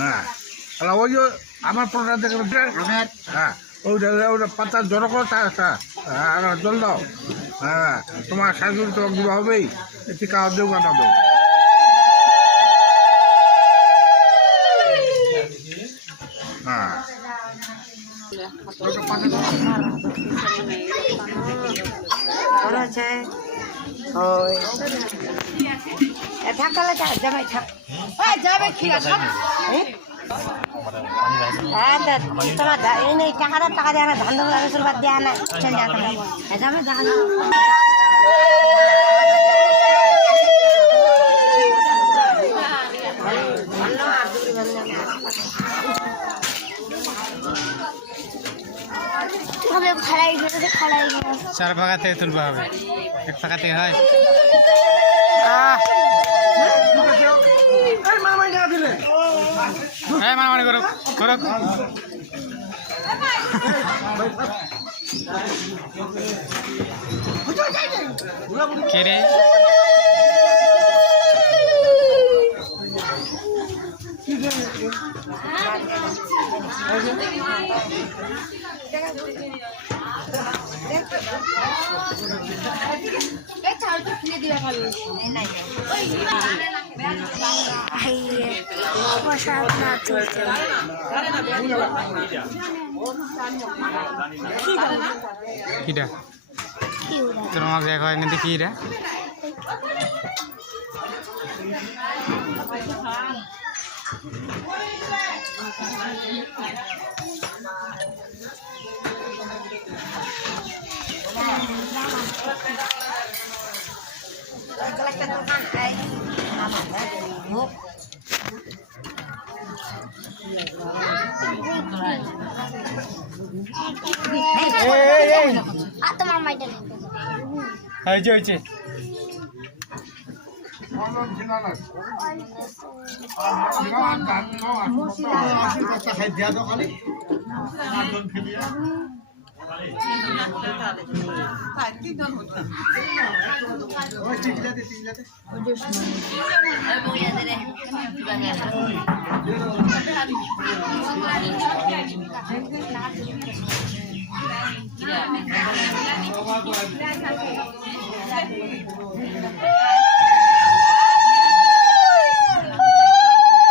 হ্যাঁ ওই যে আমার প্রোডাক্ট দেখে হ্যাঁ ওইটা ওটা পাতা জড়ো করো জল দাও হ্যাঁ তোমার শাশুড়ি তোমাকে দিবা হবেই একটি খাওয়ার দেবো কাটা দেবো হ্যাঁ থাকালে জামাই থাক যাবে তোমার এই নেই টাকাটা টাকা দেয় না ধান দেবো রসুন বাদ দেয় না যাবে ধান চার ফাঁকা থেকে তুলতে হবে এক ফাঁকা থেকে হয় হ্যাঁ মারামারি করো করো কে রে কিটা তোর মাকে দেখা হয় না দেখি রা হয়েছে